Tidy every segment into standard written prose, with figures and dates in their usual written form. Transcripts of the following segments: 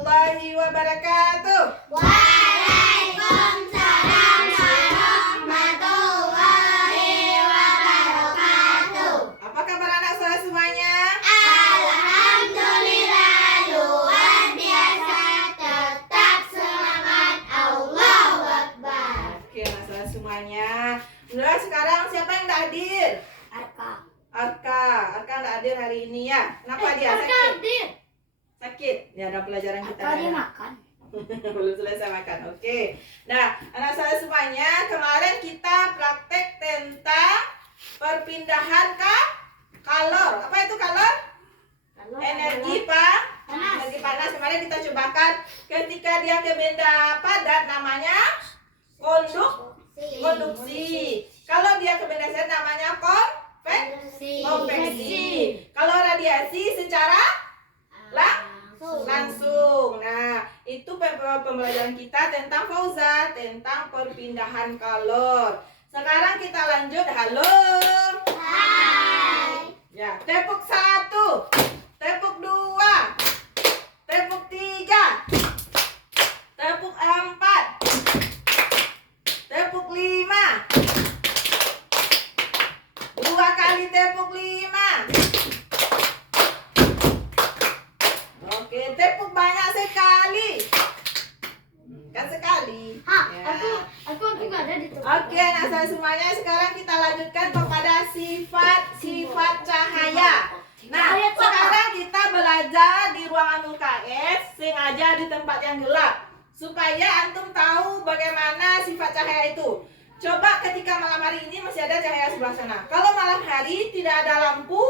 warahmatullahi wabarakatuh. Waalaikumsalam warahmatullahi wabarakatuh. Apa kabar anak saya semuanya? Alhamdulillah, luar biasa, tetap semangat, Allahu Akbar. Oke, anak saya semuanya. Udah, sekarang siapa yang tidak hadir? Arka tidak hadir hari ini ya. Kenapa dia sakit? Sakit. Ya, ada pelajaran kita. Dia makan. Belum selesai makan. Oke. Nah, anak saya semuanya, kemarin kita praktek tentang perpindahan kalor. Apa itu kalor? Energi energi panas. Kemarin kita cobakan ketika dia ke benda padat namanya konduksi. Kalau dia ke benda zat namanya konveksi. Kalau radiasi secara langsung. Nah, itu pembelajaran kita tentang Fauza, tentang perpindahan kalor. Sekarang kita lanjut. Halo. Hai. Ya, tepuk 1, tepuk 2, tepuk 3, tepuk 4, tepuk 5. 2 kali tepuk 5. Oke, tepuk banyak sekali. Kan sekali. Ya. Aku nggak ada di tempat. Oke, nah saya semuanya sekarang kita lanjutkan kepada sifat-sifat cahaya. Nah, sekarang kita belajar di ruangan UKS, sengaja di tempat yang gelap supaya antum tahu bagaimana sifat cahaya itu. Coba ketika malam hari ini masih ada cahaya sebelah sana. Kalau malam hari tidak ada lampu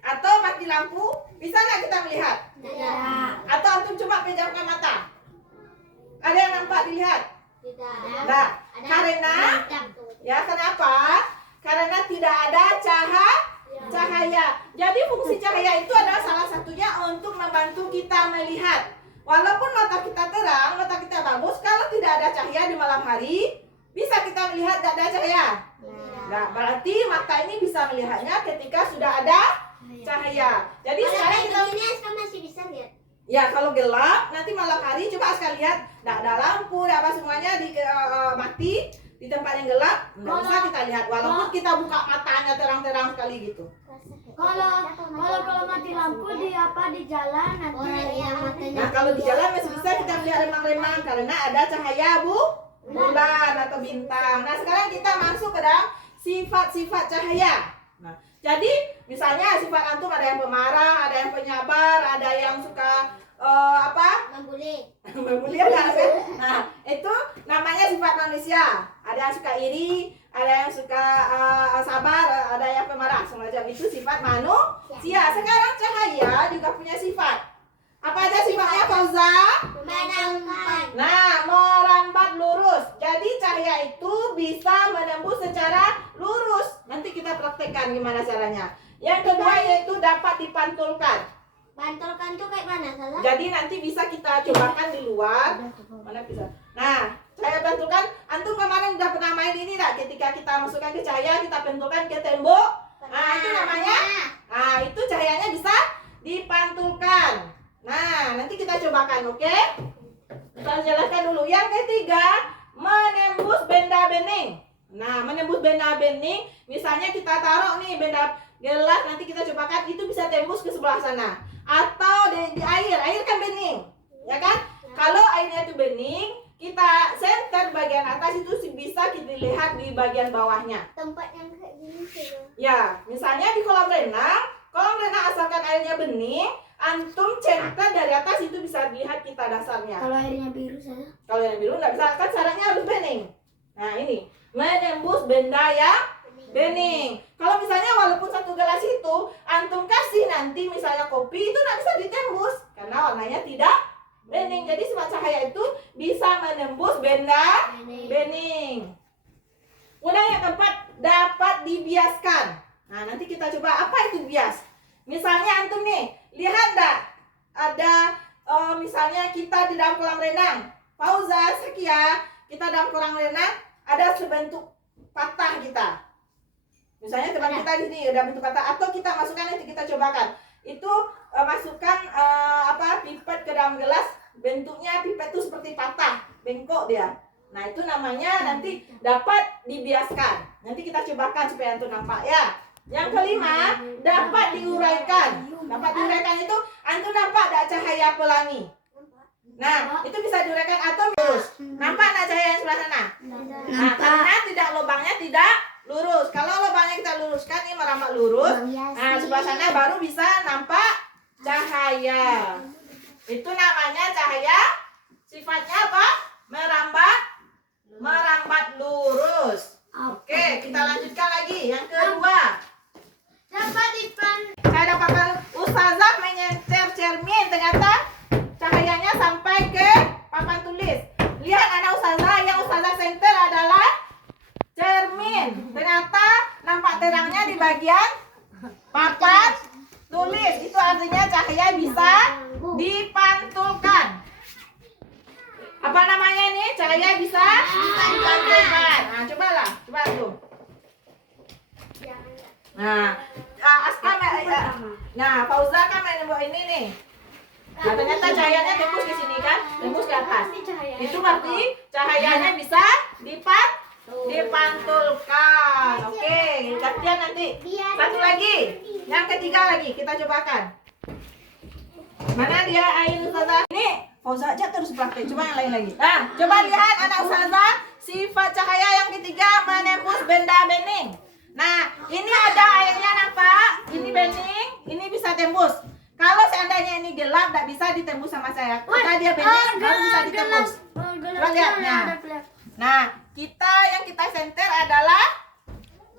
atau mati lampu, bisa nggak kita melihat? Tidak. Atau antum coba pejamkan mata. Ada yang nampak dilihat? Tidak. Nah, karena ya kenapa? Karena tidak ada cahaya. Jadi fungsi cahaya itu adalah salah satunya untuk membantu kita melihat. Walaupun mata kita terang, mata kita bagus, kalau tidak ada cahaya di malam hari, bisa kita melihat tidak ada cahaya. Nah, berarti mata ini bisa melihatnya ketika sudah ada cahaya. Jadi sekarang kita masih bisa lihat. ya kalau gelap, nanti malam hari coba sekali lihat, tidak ada lampu, tidak apa semuanya mati di tempat yang gelap, nggak bisa kita lihat. Walaupun kita buka matanya terang-terang sekali gitu. Kalau mati lampu di jalan nanti. Nah kalau di jalan masih bisa kita melihat remang-remang karena ada cahaya bulan atau bintang. Nah sekarang kita masuk ke dalam sifat-sifat cahaya. Nah jadi misalnya sifat antum ada yang pemarah, ada yang penyabar, ada yang suka membuli ada kan? Nah itu namanya sifat manusia. Ada yang suka iri, ada yang suka sabar, ada yang pemarah. Semacam itu sifat manusia. Sekarang cahaya juga punya sifat. Apa aja sifatnya, Fauza? Nah, merambat lurus. Jadi cahaya itu bisa menembus secara lurus. Nanti kita praktekkan gimana caranya. Yang kedua yaitu dapat dipantulkan. Pantulkan tuh kayak mana, Salah? Jadi nanti bisa kita cobakan di luar. Mana bisa? Nah, saya pantulkan. Antum kemarin udah pernah main ini tak? Ketika kita masukkan ke cahaya, kita pantulkan ke tembok. Nah, itu namanya. Nah, itu cahayanya bisa dipantulkan. Nah, nanti kita cobakan, oke? Kita jelaskan dulu. Yang ketiga, menembus benda bening. Nah, menembus benda bening, misalnya kita taruh nih benda gelas, nanti kita cobakan itu bisa tembus ke sebelah sana. Atau di air kan bening, ya kan? Kalau airnya itu bening, kita center bagian atas itu bisa kita lihat di bagian bawahnya. Tempat yang kayak gini sih. Ya, misalnya di kolam renang asalkan airnya bening, antum center dari atas itu bisa dilihat kita dasarnya. Kalau airnya biru, Salah? Kalau yang biru nggak bisa, kan syaratnya harus bening. Nah ini, menembus benda yang bening. Kalau misalnya walaupun satu gelas itu antum kasih nanti misalnya kopi, itu nggak bisa ditembus karena warnanya tidak bening. Jadi sifat cahaya itu bisa menembus benda bening. Kemudian yang keempat, dapat dibiaskan. Nah nanti kita coba apa itu bias. Misalnya antum nih, lihat enggak ada misalnya kita di dalam kolam renang. Fauza, Sekia, kita dalam kolam renang ada sebentuk patah kita. Misalnya teman kita di sini ada bentuk patah, atau kita masukkan nanti kita cobakan. Itu masukkan pipet ke dalam gelas, bentuknya pipet itu seperti patah, bengkok dia. Nah, itu namanya nanti dapat dibiaskan. Nanti kita cobakan supaya antum nampak ya. Yang kelima, dapat diuraikan. Dapat diuraikan itu antum nampak tak cahaya pelangi? Nah, itu bisa diuraikan atau lurus. Nampak tak cahaya yang sebelah sana? Nah, karena tidak lubangnya tidak lurus. Kalau lubangnya kita luruskan, ini merambat lurus. Nah, sebelah sana baru bisa nampak cahaya. Itu namanya cahaya. Sifatnya apa? Merambat lurus. Oke, kita lanjutkan lagi. Yang kedua, saya dapatkan ustazah menyencer cermin, ternyata cahayanya sampai ke papan tulis. Lihat anak ustazah, yang ustazah senter adalah cermin. Ternyata nampak terangnya di bagian papan tulis. Itu artinya cahaya bisa dipantulkan. Apa namanya ini? Cahaya bisa dipantulkan. Nah, coba tuh. Nah, Aska, nah Fauza kan main buat ini nih. Nah, ternyata cahayanya tembus di sini kan, tembus ke atas. Itu berarti cahayanya bisa dipantulkan. Oke, latihan nanti. Satu lagi, yang ketiga lagi kita cobakan. Mana dia Ain Ustazah? Ini Fauza aja terus praktek. Coba yang lain lagi. Nah, coba lihat anak Ustazah, sifat cahaya yang ketiga menembus benda bening. Nah, ini ada airnya nampak, ini bening, ini bisa tembus. Kalau seandainya ini gelap, tidak bisa ditembus sama saya. Kita dia bening, baru bisa ditembus. Coba lihat. Nah, yang kita senter adalah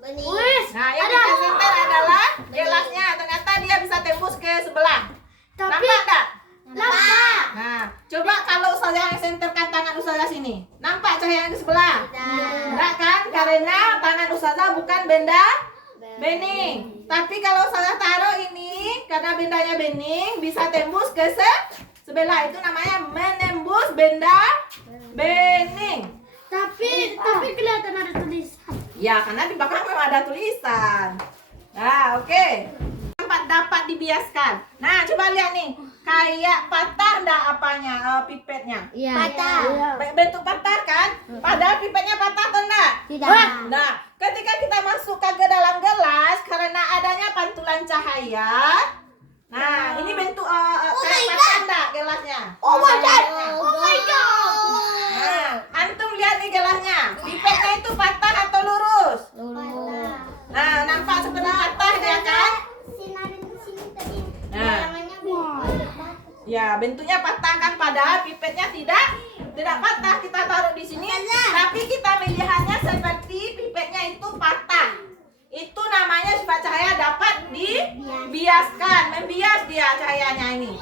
Bening. Nah, yang kita senter adalah gelasnya. Ternyata dia bisa tembus ke sebelah. Nampak enggak? Nampak. Nah, coba kalau ustazah yang senterkan tangan ustazah sini. Nampak cahaya yang ke sebelah? Enggak kan? Karena tangan ustazah bukan benda bening. Tapi kalau ustazah taruh ini, karena bendanya bening, bisa tembus ke sebelah. Itu namanya menembus benda bening. Tapi kelihatan ada tulisan. Ya, karena di belakang memang ada tulisan. Nah, oke. Dapat dibiaskan. Nah, coba lihat nih. Kayak patah enggak apanya? Pipetnya. Iya. Patah. Bentuk patah kan? Padahal pipetnya patah atau enggak? Tidak. Nah, ketika kita masukkan ke dalam gelas karena adanya pantulan cahaya. Nah, ini bentuk kayak patah enggak gelasnya? Oh my god. Nah, antum lihat nih gelasnya. Pipetnya itu patah atau lurus? Nah, nampak seperti patah dia kan? Nah, ya bentuknya patah kan, padahal pipetnya tidak patah. Kita taruh di sini, tapi kita melihatnya seperti pipetnya itu patah. Itu namanya sifat cahaya dapat dibiaskan, membias dia cahayanya ini.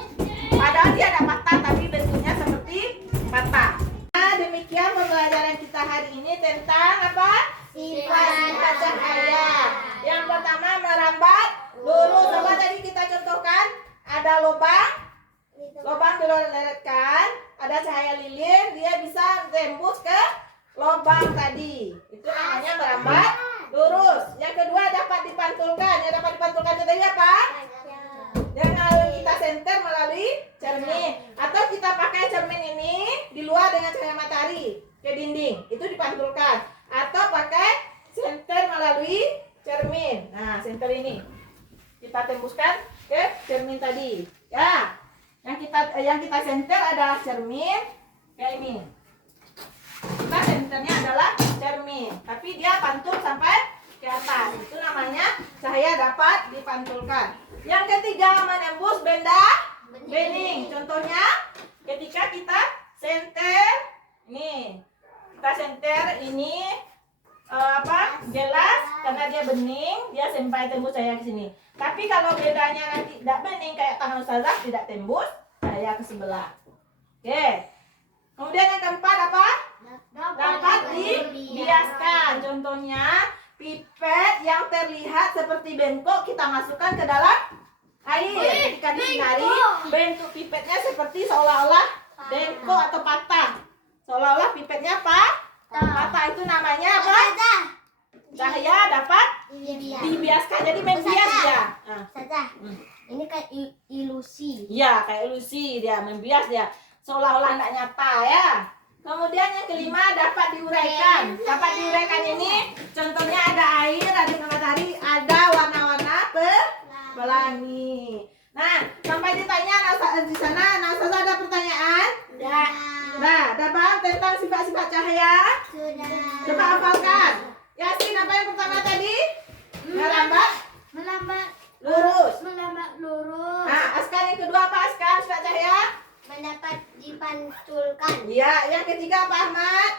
Padahal dia tidak patah, tapi bentuknya seperti patah. Nah, demikian pembelajaran kita hari ini tentang apa? Sifat cahaya. Yang pertama merambat lurus. Coba tadi kita contohkan, ada lubang dileletkan, ada cahaya lilin, dia bisa tembus ke lubang tadi. Itu namanya merambat lurus. Yang kedua dapat dipantulkan. Yang dapat dipantulkan itu tadi apa? Dengan kita senter melalui cermin, atau kita pakai cermin ini di luar dengan cahaya matahari ke dinding, itu dipantulkan. Atau pakai senter melalui cermin. Nah, senter ini kita tembuskan ke cermin tadi. Ya, yang kita senter adalah cermin kayak ini. Kita senternya adalah cermin, tapi dia pantul sampai ke atas. Itu namanya cahaya dapat dipantulkan. Yang ketiga menembus benda bening. Contohnya ketika kita senter ini, kita senter ini gelas, karena dia bening, dia sampai tembus cahaya ke sini. Tapi kalau bedanya nanti tidak bening kayak tangan ustazah, tidak tembus cahaya ke sebelah. Oke. Kemudian yang keempat apa? Dapat dibiaskan. Contohnya pipet yang terlihat seperti bengkok kita masukkan ke dalam air. Ketika disinari, bentuk pipetnya seperti seolah-olah bengkok atau patah. Seolah-olah pipetnya patah. Itu namanya apa? Cahaya dapat dibiaskan. Jadi membias dia. Ini kayak ilusi. Iya, kayak ilusi dia, membias dia. seolah-olah tidak nyata ya. Kemudian yang kelima dapat diuraikan. Dapat diuraikan ini contohnya ada air, ada sinar matahari, ada warna-warna pelangi. Nah, sampai ditanya di sana, Ustazah ada pertanyaan? Sudah. Nah, ada paham tentang sifat-sifat cahaya? Sudah. Coba hafalkan. Yasin, apa yang pertama tadi? Melambat, Melambat lurus. lurus. Nah, Askan yang kedua apa Askan? Sifat cahaya? Mendapat dipantulkan. Iya, yang ketiga apa Ahmad?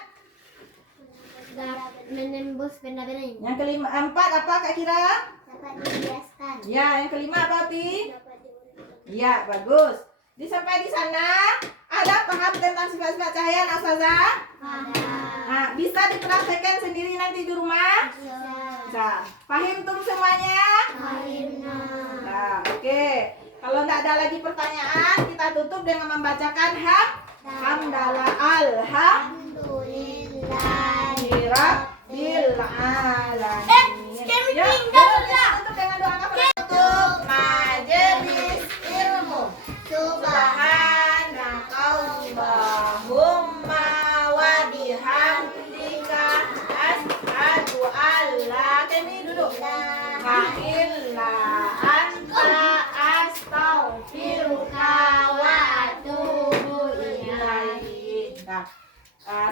Dapat menembus benda bening. Yang kelima, empat apa Kak Kira? Dapat dihiaskan. Ya, yang kelima apa Pi? Dapat diuraikan. Iya, bagus. Sampai di sana ada paham tentang sifat-sifat cahaya Ustazah? Ada. Nah, bisa dipraktekkan sendiri nanti di rumah? Bisa. Paham tuh semuanya? Akhirnya. Nah, oke. Kalau nggak ada lagi pertanyaan, kita tutup dengan membacakan hamdalah alhamdulillahi rabbil alamin. Ya, tutup dengan doa apa? Tutup majelis ilmu. Subhanakallahumma wa bihamdika asyhadu an la ilaha illa anta astaghfiruka wa atubu ilaik. Nah,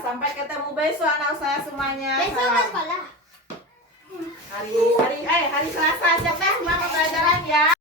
sampai ketemu besok anak saya semuanya. Besok ke sekolah. Hari Selasa siap dah semangat pelajaran ya.